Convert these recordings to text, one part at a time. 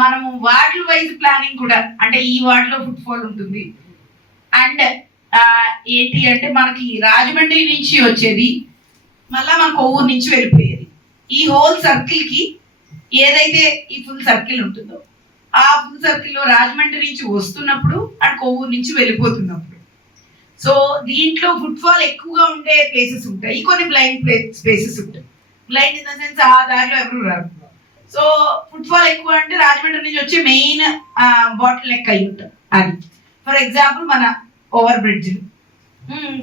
మనము ward wise planning కూడా అంటే ఈ వార్డులో ఫుట్ ఫాల్ ఉంటుంది. అండ్ ఏంటి అంటే మనకి రాజమండ్రి నుంచి వచ్చేది మళ్ళా మన కొవ్వూరు నుంచి వెళ్ళిపోయేది. ఈ హోల్ సర్కిల్కి ఏదైతే ఈ ఫుల్ సర్కిల్ ఉంటుందో ఆ ఫుల్ సర్కిల్లో రాజమండ్రి నుంచి వస్తున్నప్పుడు అండ్ కొవ్వూరు నుంచి వెళ్ళిపోతున్నప్పుడు. సో దీంట్లో ఫుట్ఫాల్ ఎక్కువగా ఉండే ప్లేసెస్ ఉంటాయి. కొన్ని బ్లైండ్ ప్లేస్ ప్లేసెస్ ఉంటాయి. బ్లైండ్ ఇన్ ద సెన్స్ ఆ దారిలో ఎవరు రారు. సో ఫుట్ ఫాల్ ఎక్కువ అంటే రాజమండ్రి నుంచి వచ్చే మెయిన్ బాటిల్ నెక్ అయి ఉంటుంది అది. ఫర్ ఎగ్జాంపుల్ మన ఓవర్ బ్రిడ్జ్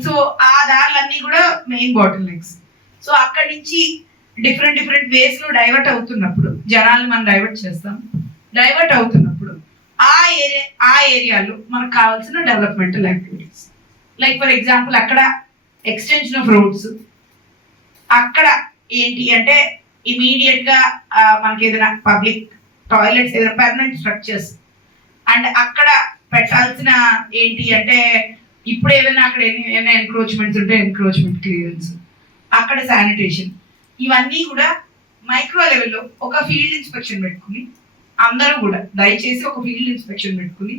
సో ఆ దారులన్నీ కూడా మెయిన్ బాటిల్ నెక్స్ సో అక్కడి నుంచి డిఫరెంట్ డిఫరెంట్ వేస్లో డైవర్ట్ అవుతున్నప్పుడు జనాల్ని మనం డైవర్ట్ చేస్తాం. డైవర్ట్ అవుతున్నప్పుడు ఆ ఏరియా ఆ ఏరియాలో మనకు కావాల్సిన developmental activities like for example అక్కడ ఎక్స్టెన్షన్ ఆఫ్ రోడ్స్ అక్కడ ఏంటి అంటే ఇమీడియట్గా మనకి ఏదైనా పబ్లిక్ టాయిలెట్స్ ఏదైనా పర్మనెంట్ స్ట్రక్చర్స్ అండ్ అక్కడ పెట్టాల్సిన ఏంటి అంటే ఇప్పుడు ఏదైనా అక్కడ ఏమైనా ఎన్క్రోచ్మెంట్స్ ఉంటే ఎన్క్రోచ్మెంట్ క్లియరెన్స్ అక్కడ శానిటేషన్ ఇవన్నీ కూడా మైక్రో లెవెల్లో ఒక ఫీల్డ్ ఇన్స్పెక్షన్ పెట్టుకుని అందరూ కూడా దయచేసి ఒక ఫీల్డ్ ఇన్స్పెక్షన్ పెట్టుకుని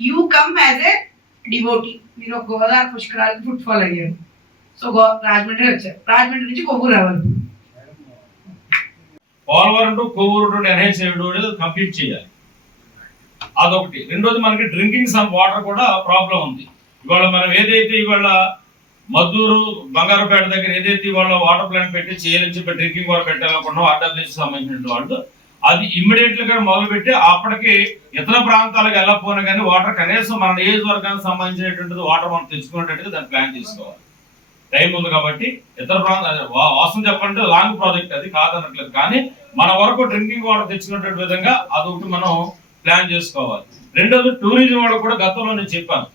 you come as a devotee మీరు ఒక గోదావరి పుష్కరాలకు ఫుట్ ఫాల్ అయ్యారు. సో గో రాజమండ్రి వచ్చారు. రాజమండ్రి నుంచి కొవ్వూరు రావాలి. Polavaram to Kovvur to NH complete చేయాలి. అదొకటి. రెండోది మనకి డ్రింకింగ్ సమ్ వాటర్ కూడా ప్రాబ్లం ఉంది. ఇవాళ మనం ఏదైతే ఇవాళ మద్దూరు బంగారుపేట దగ్గర ఏదైతే ఇవాళ వాటర్ ప్లాంట్ పెట్టి చేయాలని డ్రింకింగ్ వాటర్ పెట్టాలనుకున్నాం ఆర్డబ్ల్యూసి సంబంధించిన వాళ్ళు అది ఇమ్మీడియట్గా మొదలుపెట్టి అప్పటికి ఇతర ప్రాంతాలకు వెళ్ళకపోయినా కానీ వాటర్ కనీసం మన నియోజకవర్గానికి సంబంధించినటువంటిది వాటర్ మనం తెచ్చుకునేటట్టుగా దాన్ని ప్లాన్ చేసుకోవాలి. టైం ఉంది కాబట్టి ఇతర ప్రాంతం వాసన వాస్తవం చెప్పాలంటే లాంగ్ ప్రాజెక్ట్ అది కాదనట్లేదు. కానీ మన వరకు డ్రింకింగ్ వాటర్ తెచ్చుకునే విధంగా అదొకటి మనం ప్లాన్ చేసుకోవాలి. రెండోది టూరిజం వాళ్ళు కూడా గతంలో నేను చెప్పాను.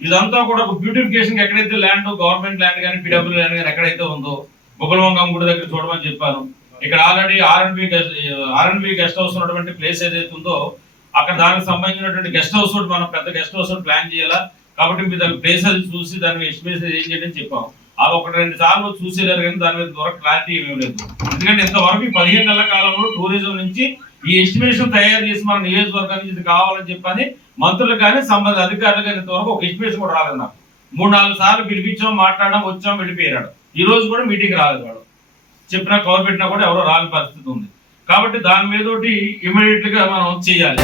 ఇదంతా కూడా ఒక బ్యూటిఫికేషన్ ఎక్కడైతే ల్యాండ్ గవర్నమెంట్ ల్యాండ్ కానీ పిడబ్ల్యూ ల్యాండ్ కానీ ఎక్కడైతే ఉందో బుగ్గలవంగం గుడి దగ్గర చూడమని చెప్పాను. ఇక్కడ already RNB RNB guest house ఉన్నటువంటి ప్లేస్ ఏదైతే ఉందో అక్కడ దానికి సంబంధించినటువంటి గెస్ట్ హౌస్ ఒకటి మనం పెద్ద గెస్ట్ హౌస్ ఒకటి ప్లాన్ చేయాలా? కాబట్టి మీ దాని ప్లేస్ అది చూసి దాన్ని ఎస్టిమేషన్ ఏం చేయడం చెప్పాము చెప్పాం. అది ఒకటి రెండు సార్లు చూసేదారు కానీ దాని మీద త్వరగా క్లారిటీ ఏమీ లేదు. ఎందుకంటే ఇంతవరకు ఈ పదిహేను నెలల కాలంలో టూరిజం నుంచి ఈ ఎస్టిమేషన్ తయారు చేసి మన నియోజకవర్గానికి ఇది కావాలని చెప్పని మంత్రులు కానీ సంబంధ అధికారులు కానీ ఇంతవరకు ఒక ఎస్టిమేషన్ కూడా రాలేదు నాకు. మూడు నాలుగు సార్లు పిలిపించాం మాట్లాడడం వచ్చాం వెళ్ళిపోయాడు. ఈ రోజు కూడా మీటింగ్ రాలేదు వాడు. చెప్పినా కవర్ పెట్టినా కూడా ఎవరో రాని పరిస్థితి ఉంది. కాబట్టి దాని మీద ఒకటి ఇమీడియట్ మనం చేయాలి.